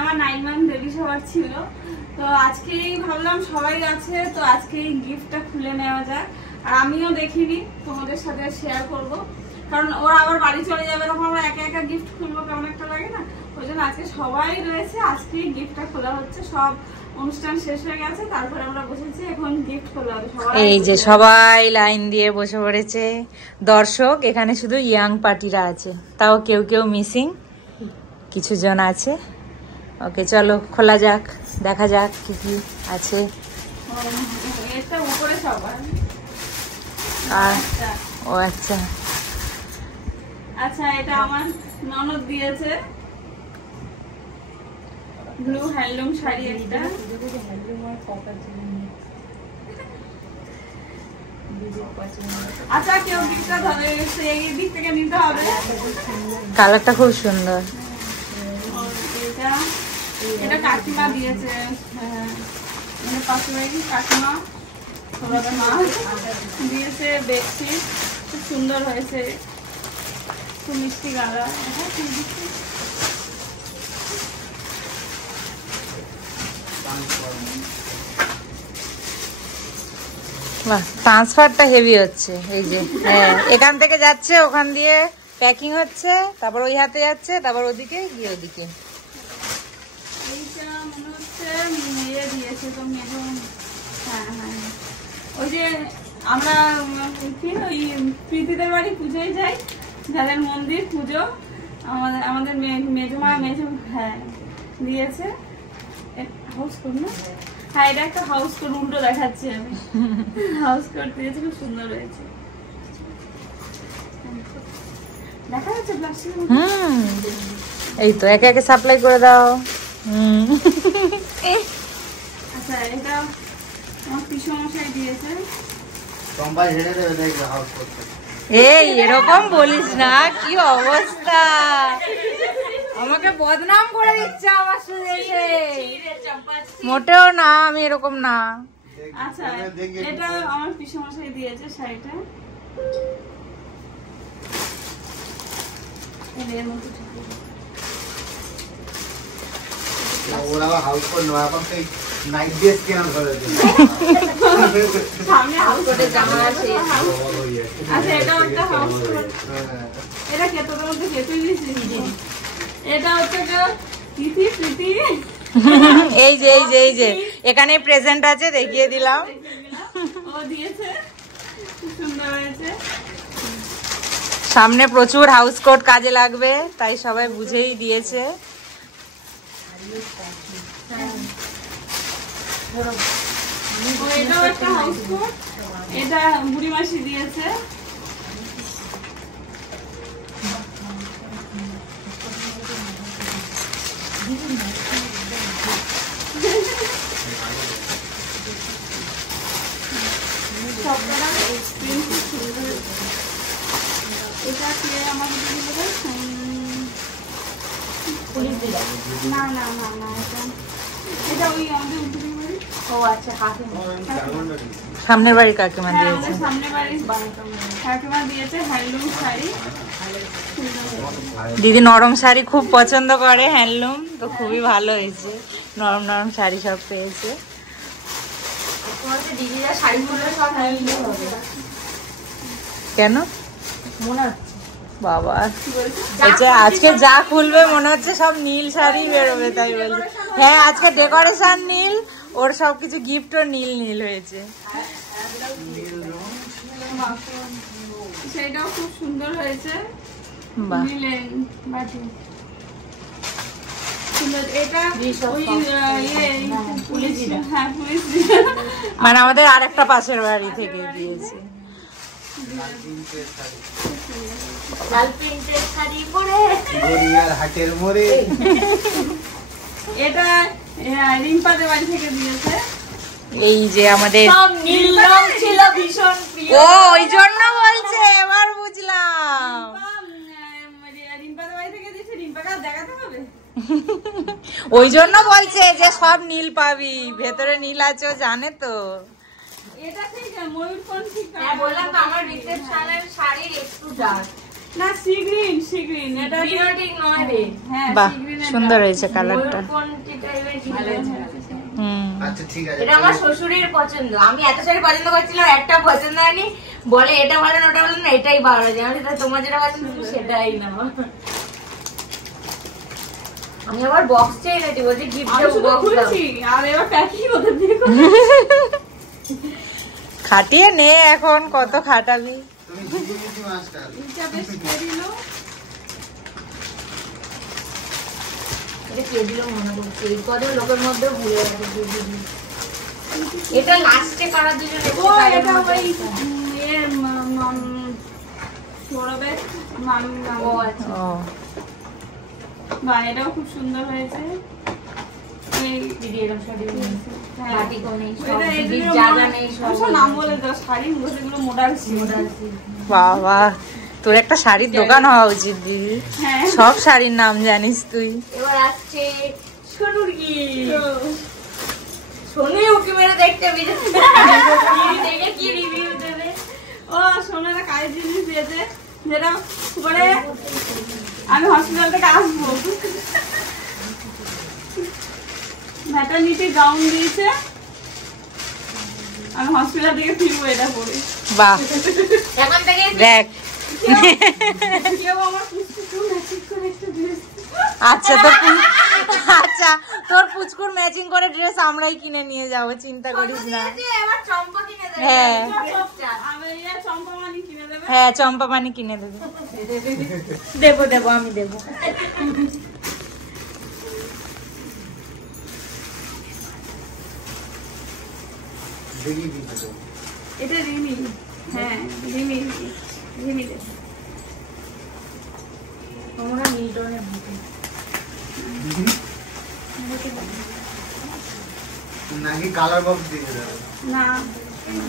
আমার 9 month baby সবার ছিল, তো আজকেই ভাবলাম সবাই আছে তো আজকেই গিফটটা খুলে নেওয়া যাক। আর আমিও দেখিনি, তোমাদের সাথে শেয়ার করব, কারণ ওরা আবার বাড়ি চলে যাবে, তখন আমরা একা একা গিফট খুলবো, কেমন একটা লাগে না। ওই জন্য আজকে সবাই রয়েছে, আজকেই গিফটটা খোলা হচ্ছে। সব অনুষ্ঠান শেষ হয়ে গেছে, তারপরে আমরা বসেছি, এখন গিফট খোলা হবে। এই যে সবাই লাইন দিয়ে বসে পড়েছে দর্শক। এখানে শুধু ইয়াং পার্টিরা আছে, তাও কেউ কেউ মিসিং, কিছু জন আছে। ওকে চলো খোলা যাক, দেখা যাক কি কি আছে। এটা উপরে সবার। আর ও আচ্ছা আচ্ছা, এটা আমার ননদ দিয়েছে, ব্লু হ্যান্ডলুম শাড়ি একটা। আচ্ছা, কেউ গিফটটা ধরে এই দিক থেকে নিতে হবে। কালারটা খুব সুন্দর। এটা কাকিমা দিয়েছে, মানে পাশাপাশি কাকিমা মা দিয়েছে বেডশিট, খুব সুন্দর হয়েছে, খুব মিষ্টি গালা। বাহ, ট্রান্সফারটা হেভি হচ্ছে। এই যে হ্যাঁ, এখান থেকে যাচ্ছে, ওখান দিয়ে প্যাকিং হচ্ছে, তারপর ওই হাতে যাচ্ছে, তারপর ওদিকে গিয়ে ওদিকে। এইটা মনে হচ্ছে মেয়ে দিয়েছে তো, মেয়ে। হ্যাঁ হ্যাঁ, ওই যে আমরা ওই প্রীতিদের বাড়ি পুজোয় যাই, যাদের মন্দির পুজো, আমাদের মেজমা হ্যাঁ দিয়েছে হাউস কোট না? হ্যাঁ, এটা একটা হাউস কোট, উল্টো দেখাচ্ছি আমি। হাউস কোট দিয়েছে, খুব সুন্দর হয়েছে। দেখা যাচ্ছে প্লাস্টিক। এই তো একে একে সাপ্লাই করে দাও। আচ্ছা, এটা আমার পিসমশাই দিয়েছে। এই এরকম বলিস না, কি অবস্থা, আমাকে বদনাম করে দিচ্ছে আমার সাথে। মোটেও না, আমি এরকম না। আচ্ছা, এটা আমার পিসমশাই দিয়েছে শাড়িটা। এর মতো ওরা হাউস কোট নয়, এখন সেই নাইট ড্রেস কেনা করে দিল। সামনে হাউস কোটের জামা আছে। আচ্ছা, এটা একটা হাউস কোট। এটা কে তোদের মধ্যে কে তুই দিছিস? এটা হচ্ছে প্রীতি। এই যে এই যে এই যে এখানে প্রেজেন্ট আছে, দেখিয়ে দিলাম। ও দিয়েছে, খুব সুন্দর হয়েছে। সামনে প্রচুর হাউস কোট কাজে লাগবে, তাই সবাই বুঝেই দিয়েছে। এটাও একটা হাউস কোট, এটা বুড়ি মাসি দিয়েছে। এটা কে আমাকে দিল? না না না না, এটা ওই আমাদের উত্তরি বাড়ি। ও আচ্ছা, সামনের বাড়ির কাকিমা দিয়েছে। সামনের বাড়ির কাকিমা দিয়েছে হ্যান্ডলুম শাড়ি। দিদি নরম শাড়ি খুব পছন্দ করে, হ্যান্ডলুম, তো খুবই ভালো হয়েছে। নরম নরম শাড়ি সব পেয়েছে। কেন মনে হচ্ছে বাবা, আজকে যা খুলবে মনে হচ্ছে সব নীল শাড়ি বেরোবে, তাই বলছে। হ্যাঁ, আজকে ডেকোরেশন নীল, ওর সবকিছু গিফটও নীল নীল হয়েছে। সেটাও খুব সুন্দর হয়েছে। মানে আমাদের আর একটা পাশের বাড়ি থেকে দিয়েছে। এটা রিম্পাদের বাড়ি থেকে দিয়েছে। এই যে আমাদের নীল রং ছিল ভীষণ প্রিয়। ও ওই জন্য বলছে, এবার বুঝলাম। রিম্পাদের বাড়ি থেকে দিয়েছে, রিম্পাকে দেখাতে হবে। ওই জন্য বলছে যে সব নীল পাবি, ভেতরে নীল আছে, ও জানে তো। এটা ঠিক ময়ূরকণ্ঠী। হ্যাঁ, বললাম তো আমার রিসেপশনের শাড়ির একটু ডার্ক। না সি গ্রিন এটা ঠিক নয় রে। হ্যাঁ বাহ সি গ্রিন সুন্দর হয়েছে কালারটা। কোনটি টাইপের ভালো হয়েছে। আচ্ছা ঠিক আছে। এটা আমার শ্বশুরের পছন্দ। আমি এত শাড়ি পছন্দ করছিলাম, একটা পছন্দ হয়নি, বলে এটা ভালো না ওটা ভালো না, এটাই ভালো লাগে। আমি যেটা তোমার যেটা পছন্দ সেটাই না। আমি আবার বক্স চাই না, বলছি গিফট আমি দেবো শুধু বক্স দাও। খুলছি আর এবার প্যাকিং ওদের দিয়ে খাটিয়ে নে এখন, কত খাটাবি। তুমি জিজি মাস্টার। এটা বেশ দিলো। এটা কে দিল মনে করছে, এই কদিন লোকের মধ্যে ভুলে গেছে কে দিল। এটা লাস্টে কারা দুজন ও এটা ওই এর সৌরভের ও আচ্ছা। ও বা এটাও খুব সুন্দর হয়েছে। এই দিদি এরকম শাড়ি হ্যাঁ। বাটিকো নেই, সব এটা এই দিদির দুটো যা যা নেই সব সব নাম বলে দাও, শাড়ি যেগুলো মডার্ন ছিল। বাবা, তোর একটা শাড়ির দোকান হওয়া উচিত দিদি। হ্যাঁ সব শাড়ির নাম জানিস তুই। এবার আসছে সোনুর কি সোনুই উকি মেরে দেখতে বিজেপি দেখে কি রিভিউ দেবে। ও সোনারা কাজ জিনিস দিয়েছে, যেটা করে আমি হসপিটাল থেকে আসবো। ম্যাটারনিটি গাউন দিয়েছে, আমি হসপিটাল থেকে ফিরবো এটা পরে। বাহ এখন থেকে দেখ। কেউ আমার পুষ্টিকে ম্যাচিং করে একটা ড্রেস। আচ্ছা তোর পুচকুর ম্যাচিং করে ড্রেস আমরাই কিনে নিয়ে যাব, চিন্তা করিস না। এবার চম্পা কিনে দেবে। হ্যাঁ আমি ইয়া চম্পামানি কিনে দেবে। হ্যাঁ চম্পা পানি কিনে দেবে। দেবো আমি দেবো। দেখি দিতে। এটা রিমি। হ্যাঁ রিমি তোমরা মিল্টনের বুকে নাকি কালার বক্স দিয়ে দেবে, না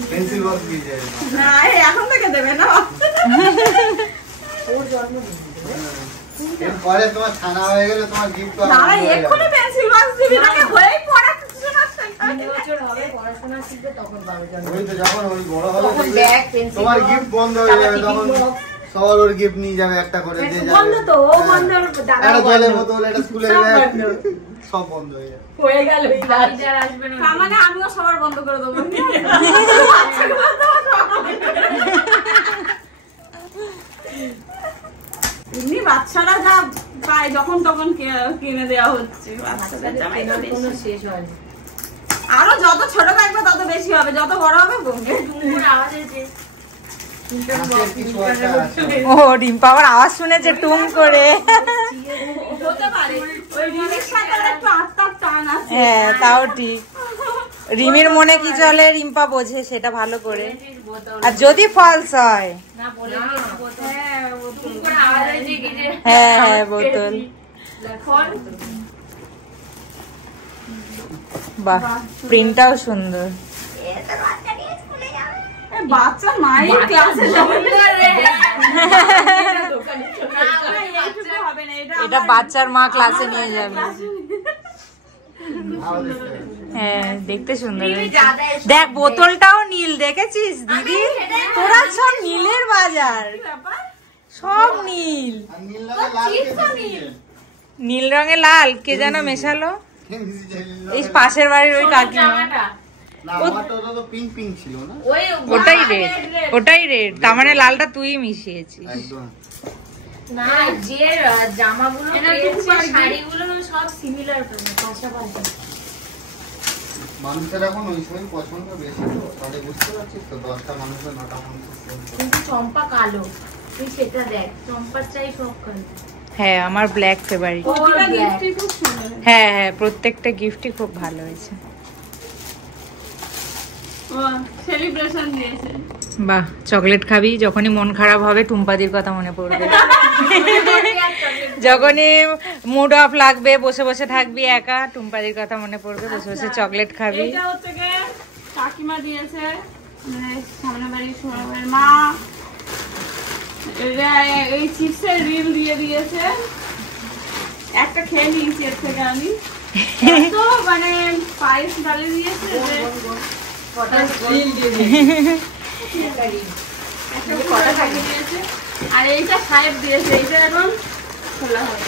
পেন্সিল বক্স দিয়ে দেবে। না এই এখন থেকে দেবে না। ওর জন্মদিন। এরপরে তোমার ছানা হয়ে গেলে তোমার গিফট না এক্ষুনি পেন্সিল বক্স দিবি, নাকি হয়েই পড়া কিছু না। 3 বছর হবে পড়াশোনা শিখবে তখন পাবে জন্মদিন। ওই তো যখন ওই বড় হবে তখন দেখবে ব্যাগ, পেন্সিল তোমার বক্স, গিফট বন্ধ হয়ে যাবে, টাকা, তখন টিকিট বক্স। সবার ওর গিফট নিয়ে যাবে একটা করে দিয়ে যাবে। বন্ধ তো, ও হ্যাঁ। বন্ধ, ওর দাদা একটা বন্ধ। জলের বোতল, একটা স্কুলের সব ব্যাগ, বন্ধ। সব বন্ধ হয়ে যাবে। হয়ে গেল আর আসবে না। তার মানে আমিও সবার বন্ধ করে দেবো। এমনি বাচ্চারা যা পায় যখন তখন কিনে দেওয়া হচ্ছে, বাচ্চাদের জামাই তো বেশি। কোনো শেষ হয়নি। আরো যত ছোট থাকবে তত বেশি হবে, যত বড় হবে কমবে। টুমুর আওয়াজ হয়েছে। হাতের কিছু একটা আছে। ও রিম্পা আবার আওয়াজ শুনেছে টুম করে। হতে পারে ওই রিমির সাথে একটু আত্মার টান আছে। হ্যাঁ তাও ঠিক। রিমির মনে কি চলে রিম্পা বোঝে সেটা ভালো করে। আর যদি ফলস হয় না বলে হ্যাঁ ও তো টুম করে আওয়াজ হয়েছে কি যে হ্যাঁ বোতল। এখন বাহ প্রিন্টটাও সুন্দর। এটা বাচ্চা নিয়ে স্কুলে যাবে। এই বাচ্চা মাই ক্লাসে যাবে। এইটুকু হবে না, এটা বাচ্চার মা ক্লাসে নিয়ে যাবে। আওয়াজ হচ্ছে। হ্যাঁ দেখতে সুন্দর রিমি হয়েছে। যাদের সব দেখ বোতলটাও নীল, দেখেছিস দিদি? তোরা সব নীলের বাজার, ব্যাপার। সব নীল। আর নীল রঙের লাল কে মিশিয়েছে? নীল রঙে লাল কে যেন মেশালো, কে মিশিয়েছে নীল এই রঙের? পাশের বাড়ির ওই কাকিমা। জামাটা না, আমারটা তো পিঙ্ক পিঙ্ক ছিল না? ওই ওটাই রেড, ওটাই রেড, তার মানে লালটা তুই মিশিয়েছিস। একদম। না যে জামাগুলো এটা পেয়েছে, টুকটাক শাড়িগুলো সব সিমিলার পাশাপাশি। মানুষের এখন ওই সময় পছন্দ বেশি তো, তাহলে বুঝতে পারছিস তো, 10টা মানুষের 9টা মানুষের পছন্দ। কিন্তু চম্পা কালো, তুই সেটা দেখ, চম্পার চাই সব কালো। হ্যাঁ আমার ব্ল্যাক ফেভারিট। প্রতিটা black। গিফটই খুব সুন্দর। হ্যাঁ হ্যাঁ প্রত্যেকটা গিফটই খুব ভালো হয়েছে। ও সেলিব্রেশন দিয়েছে। বাহ চকলেট খাবি, যখনই মন খারাপ হবে টুম্পাদির কথা মনে পড়বে। যখনই মুড অফ লাগবে, বসে বসে থাকবি একা, টুম্পাদির কথা মনে পড়বে, বসে বসে চকলেট খাবি। এটা হচ্ছে গিয়ে কাকিমা দিয়েছে, মানে সামনে বাড়ির সোনার মা। এটা এই চিপসের রিল দিয়ে দিয়েছে, একটা খেয়ে নিয়েছি এর থেকে আমি। এত মানে পায়েস ডালে দিয়েছে যে একটা কটা থাকে দিয়েছে, আর এইটা 5 দিয়েছে, এইটা এখন খোলা হবে।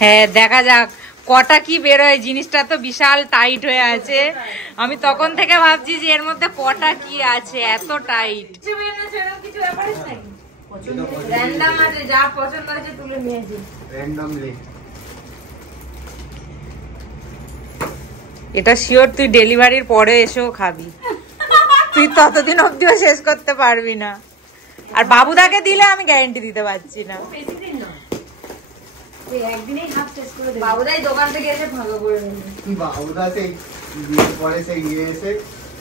হ্যাঁ দেখা যাক কটা কি বেরোয়, জিনিসটা তো বিশাল টাইট হয়ে আছে। আমি তখন থেকে ভাবছি যে এর মধ্যে কটা কি আছে, এত টাইট। কিছু বের না, সেরকম কিছু ব্যাপার আছে নাকি? র্যান্ডম আছে, যা পছন্দ হয়েছে তুলে নিয়েছি। র্যান্ডমলি। এটা শিওর তুই ডেলিভারির পরে এসেও খাবি, তুই ততদিন অব্দিও শেষ করতে পারবি না। আর বাবুদাকে দিলে আমি গ্যারেন্টি দিতে পারছি না। বেশি দিন না, এই একদিনেই হাফ শেষ করে দেবে। বাবুদাই দোকান থেকে এসে ভালো করে দেবে। বাবুদা সেই বিয়ের পরে সেই ইয়ে এসে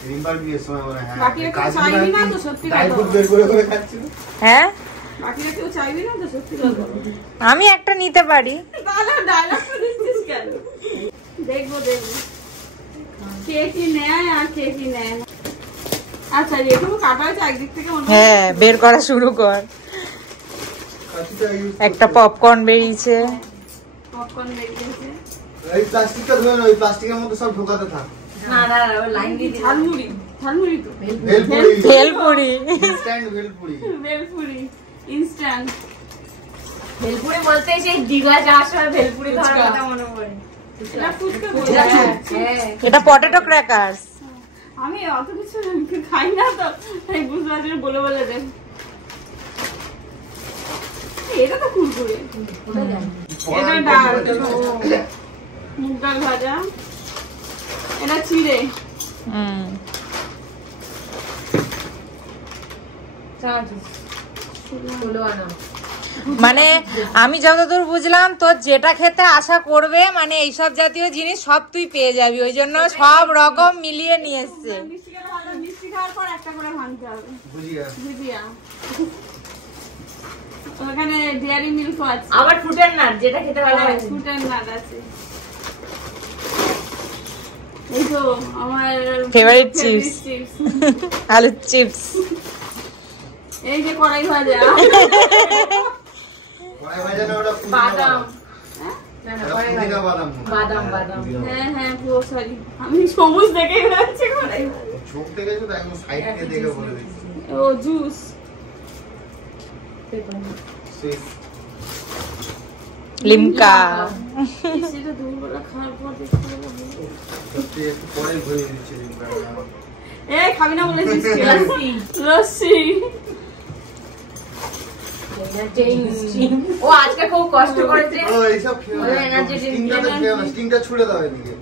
রিম্পার বিয়ের সময় মনে হয় বাকিরা কেউ চাইবি না তো সত্যি কথা। ড্রাই ফ্রুট বের করে করে খাচ্ছিল। হ্যাঁ বাকিরা কেউ চাইবি না তো সত্যি কথা। আমি একটা নিতে পারি। তাহলে ডায়লগ দিচ্ছিস কেন? দেখবো দেখবো কে কি নেয় আর কে কি নেয় না। আচ্ছা এগুলো কাটা আছে একদিক থেকে মনে হয়। হ্যাঁ বের করা শুরু কর। একটা পপকর্ন বেরিয়েছে। পপকর্ন বেরিয়েছে। এই প্লাস্টিকটা ধরে না, ওই প্লাস্টিকের মধ্যে সব ঢোকাতে থাক। না না না, লাইন দিয়ে দিলাম। ঝালমুড়ি, ঝালমুড়ি তো ভেলপুরি, ভেলপুরি। ইনস্ট্যান্ট ভেলপুরি। ভেলপুরি ইনস্ট্যান্ট। ভেলপুরি বলতে সেই দীঘা যাওয়ার সময় ভেলপুরি খাওয়ার কথা মনে পড়ে। এটা ফুচকা হ্যাঁ, বলছে। হ্যাঁ। এটা পটেটো ক্র্যাকারস। আমি অত কিছু খাই না তো তাই বুঝতে পারছি বলে বলে দেন। এটা তো কুরকুরে, এটা ডাল, মুগ ডাল ভাজা, এটা চিড়ে। মানে আমি যতদূর বুঝলাম তোর যেটা খেতে আশা করবে, মানে এইসব জাতীয় জিনিস সব তুই পেয়ে যাবি, ওই জন্য সব রকম মিলিয়ে নিয়ে এসছে। মিষ্টি খেতে ভালো, মিষ্টি খাওয়ার পর একটা করে ভাঙতে হবে বুঝিয়া ভুজিয়া। ওখানে ডেয়ারি মিল্কও আছে, আবার ফ্রুটের নাট, যেটা খেতে ভালো লাগে। ফ্রুটের নাট আছে। এই তো আমার Favorite chips. আলুর চিপস। এই যে কড়াই ভাজা, কড়াই ভাজা না, ওটা বাদাম। হ্যাঁ? না না, ওটা পরে পুদিনা বাদাম। বাদাম বাদাম। হ্যাঁ হ্যাঁ পুরো সরি, আমি সবুজ দেখে ভাবছি কড়াই ভাজা। চোখ থেকে তো একদম সাইড থেকে দেখে বলে দিচ্ছি। ও জুস, শেষ। লিমকা। সেটা দুপুরবেলা খাওয়ার পর দেখতে হবে। সত্যি একটু পরে ঘুরে দিচ্ছি রিম্পা। এই খাবি না বলেছিস কি? লস্যি। লস্যি। ও আজকে খুব কষ্ট করেছে। ও এইসব খেয়ে ওই energy drink স্টিংটা খেয়ে না, স্টিংটা ছুড়ে দাও এদিকে।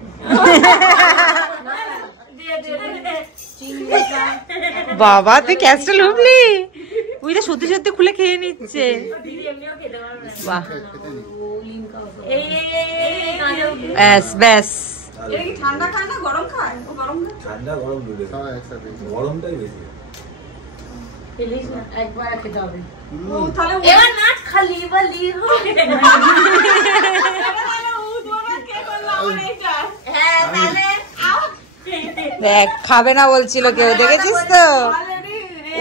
বাবা তুই ক্যাস্টেল উঠলি, তুই তো সত্যি সত্যি খুলে খেয়ে নিচ্ছে। বাহ ব্যাস ব্যাস। এটা কি ঠান্ডা খায় না গরম খায়? ও গরম খায়। ঠান্ডা গরম দুটো সবাই একসাথে। গরমটাই বেশি একবার খেতে হবে। ও তাহলে এবার নাচ খালি বলি হ্যাঁ তাহলে দেখ খাবে না বলছিল কেউ, দেখেছিস তো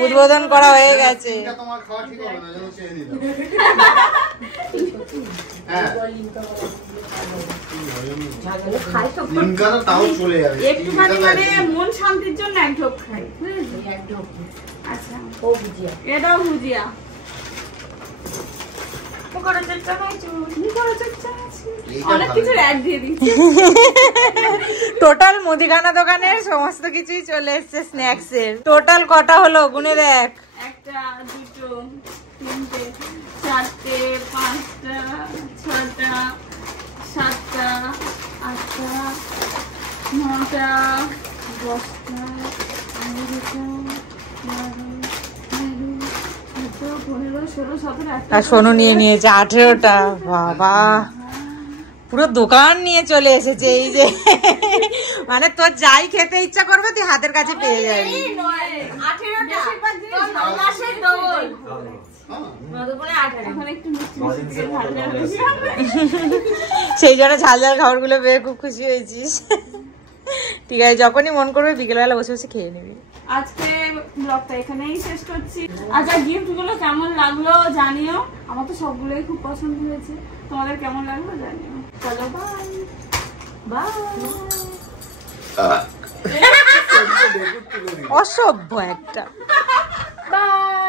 উদ্বোধন করা হয়ে গেছে। স্টিংটা তোমার খাওয়া ঠিক হবে না, যেন চেয়ে নিলাম। হ্যাঁ খাই তো লিমকা তো তাও চলে যাবে। একটুখানি স্টিংটা তো মানে একদম- মন শান্তির জন্য এক ঢোক খাই, বুঝেছিস? একদম। আচ্ছা ও বুঝিয়া এটাও ভুজিয়া। এইটা অনেক ভালো। কিছু অ্যাড দিয়ে দিচ্ছি। টোটাল মুদিখানা দোকানের সমস্ত কিছুই চলে এসছে স্ন্যাক্স এর। টোটাল কটা হলো গুনে দেখ। একটা, দুটো, তিনটে, চারটে, পাঁচটা, ছটা, সাতটা, আটটা, নটা, দশটা, 11টা, আর সোনু নিয়ে নিয়েছে 18টা। বাবা পুরো দোকান নিয়ে চলে এসেছে। এই যে মানে তোর যাই খেতে ইচ্ছা করবে তুই হাতের কাছে পেয়ে যাবি। 18টা তোর মাসের ডবল হ্যাঁ। মধুপুরে 18 এখন একটু মিষ্টি মিষ্টি দিয়ে ভাজা হয়েছে। সেই জন্য ঝাল ঝাল খাবার গুলো পেয়ে খুব খুশি হয়েছিস। ঠিক আছে, যখনই মন করবে বিকেলবেলা বসে বসে খেয়ে নিবি। আজকে ব্লগটা এখানেই শেষ করছি। আচ্ছা গিফট গুলো কেমন লাগলো জানিও, আমার তো সবগুলোই খুব পছন্দ হয়েছে, তোমাদের কেমন লাগলো জানিও। চলো বাই বাই। অসভ্য একটা। বাই